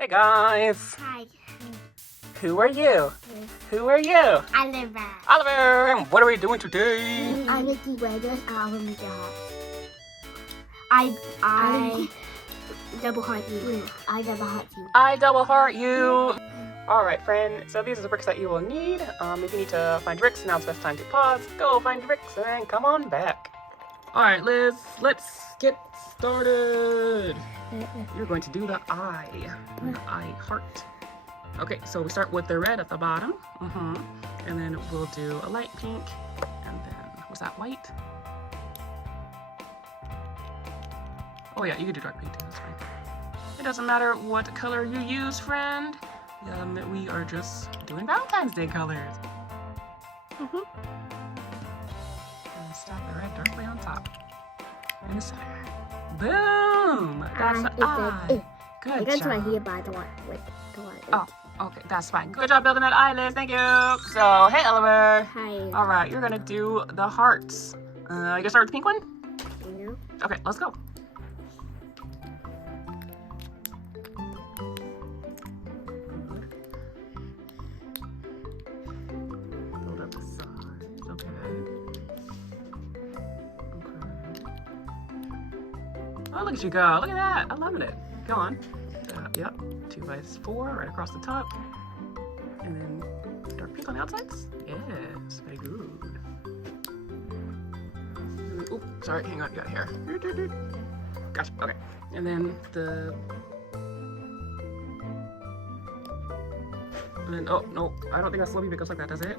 Hey guys! Hi. Who are you? Who are you? Oliver. Oliver! And what are we doing today? I'm making Legos and I'll make your house. I double heart you. I double heart you. I double heart you! Alright friend, so these are the bricks that you will need. If you need to find bricks, now's the best time to pause. Go find bricks and come on back. Alright Liz, let's get started. You're going to do the eye. The eye heart. Okay, so we start with the red at the bottom. And then we'll do a light pink. And then, was that white? Oh yeah, you can do dark pink too, that's fine. It doesn't matter what color you use, friend. We are just doing Valentine's Day colors. And stack the red darkly on top. In the center. Boom! That's the eye. Good That's job. right here by the one with the one. Oh, okay, that's fine. Good job building that eye, Liz. Thank you. So, hey, Oliver. Hi. All right, you're gonna do the hearts. You gonna start with the pink one? You know? Okay, let's go. Build up the sides. Okay. Oh, look at you go. Look at that. I'm loving it. Go on. Yep. 2x4 right across the top. And then dark pink on the outsides. Yes. Very good. Oh, sorry. Hang on. You got hair. Gotcha. Okay. And then the... And then, oh, no. I don't think that slowly goes like that, does it?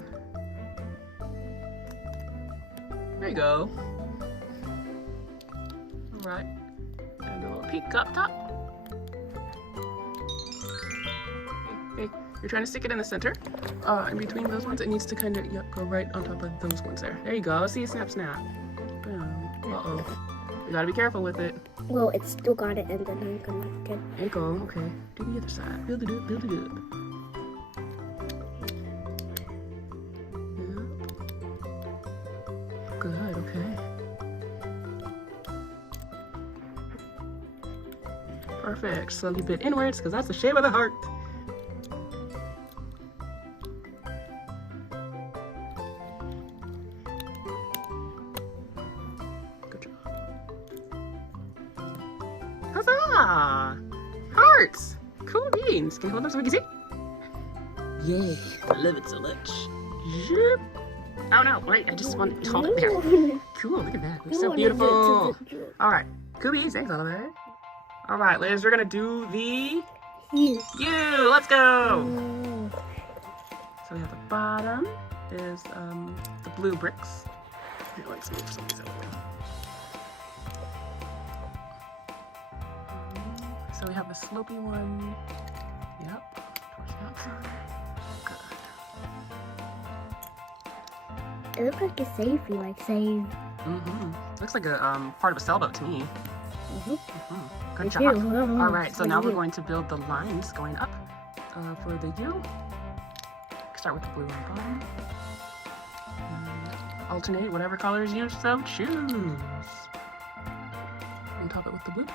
There you go. Alright. And a little pink up top. Okay, you're trying to stick it in the center. In between those ones, it needs to kind of go right on top of those ones there. There you go. See, snap, snap. Boom. Uh-oh. You gotta be careful with it. Well, it's still got it and then I'm gonna get. There you go. Okay. Do the other side. Build it up, build it up. Yeah. Good, okay. Perfect. Slowly bit inwards, because that's the shape of the heart. Good job. Huzzah! Hearts! Cool beans. Can you hold them so we can see? Yeah, I love it so much. Zip. Oh no, wait, I just want to hold it there. Cool, look at that. Looks so beautiful. Alright, cool beans. Thanks, Oliver. Alright, Liz, we're gonna do the you. Let's go! So we have the bottom is the blue bricks. Here, let's move some of these out of the way. So we have the slopey one. Yep, towards the outside. Good. It looks like a safety, like save. Looks like a part of a sailboat to me. Good job. All right, so now we're going to build the lines going up for the U. Start with the blue on the bottom. And alternate whatever colors you so choose. And top it with the blue.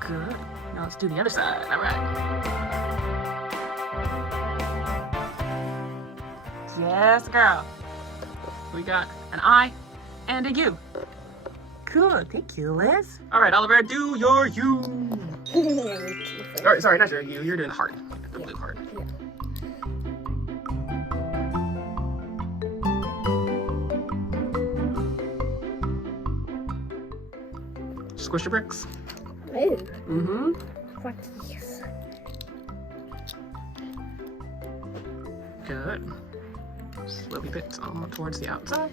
Good. Now let's do the other side. All right. Yes, girl. We got an I and a U. Good, thank you, Liz. All right, Oliver, do your U. Sorry, not your U. You're doing the heart, the blue heart. Squish your bricks. What is? Good. Slowly bit towards the outside.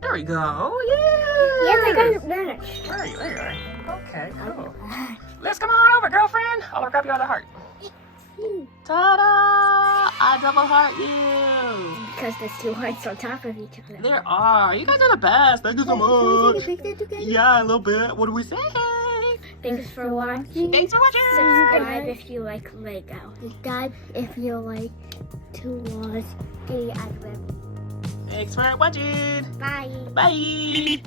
There we go. Yes! Yes, I got it matched. Where are you? There you are. Okay, cool. Let's come on over, girlfriend. I'll grab you on the heart. Ta-da! I double heart you. Because there's two hearts on top of each other. There are. You guys are the best. Thank you so Can we much. take a picture together? Yeah, a little bit. What do we say? Thanks for watching. Thanks for watching. Subscribe if you like Lego. Subscribe if you like to watch any other. Thanks for watching. Bye. Bye.